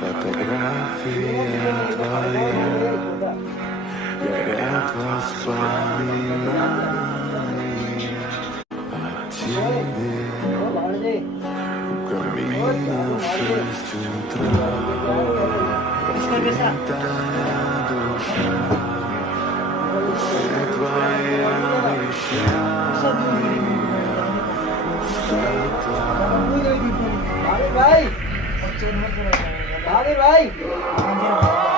Fotografia tvoja je rekla spominanje, a тебе u kaminu 6 jutra razbitana duša, sve tvoja višanja भाई भाई